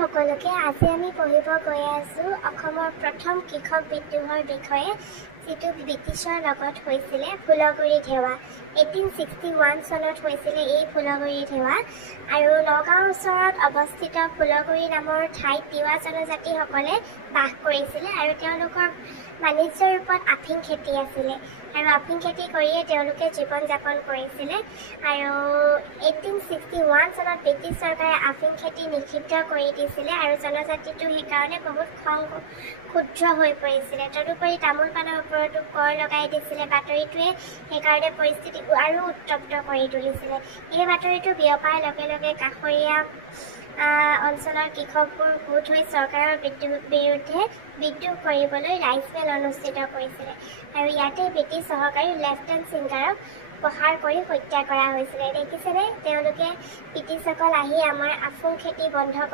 সকলোকে আজি আমি পঢ়িব গৈ আছো অসমৰ প্ৰথম কৃষক বিদ্ৰোহৰ বিষয়ে যেটো ব্ৰিটিছৰ লগত হৈছিল ফুলগুৰি ধেৱা 1861 চনত হৈছিল এই ফুলগুৰি ধেৱা আৰু নগাঁৱৰ ওচৰত অৱস্থিত ফুলগুৰি নামৰ ঠাইত তিৱা জনজাতিসকলে বাস কৰিছিল আৰু তেওঁলোকৰ বাণিজ্য ৰূপত আফিং খেতি আছিল আৰু আফিং খেতি কৰিয়ে তেওঁলোকে জীৱন যাপন কৰিছিল আৰু 1861 চনত ব্ৰিটিছ চৰকাৰে আফিং খেতি নিষিদ্ধ কৰি দিছিল আৰু জনজাতিটো সেইকাৰণে বহুত ক্ষুদ্ৰ হৈ পৰিছিল তদুপৰি তামোল পাণৰ ওপৰতো কৰ লগাই দিছিল বাতৰিটোৱে সেইকাৰণে পৰিস্থিতি আৰু উত্তপ্ত কৰি তুলিছিল এই বাতৰিটো বিয়পাৰ লগে লগে কাষৰীয়া অঞ্চলৰ কৃষকবোৰ গোট হৈ চৰকাৰৰ বিৰুদ্ধে বিদ্ৰোহ কৰিবলৈ ৰাইজমেল অনুষ্ঠিত কৰিছিল আৰু ইয়াতে ব্ৰিটিছ সহকাৰী লেফটেণ্ট সিংগাৰক প্ৰহাৰ কৰি হত্যা কৰা হৈছিল দেখিছেনে তেওঁলোকে ব্ৰিটিছসকল আহি আমাৰ আফিং খেতি বন্ধ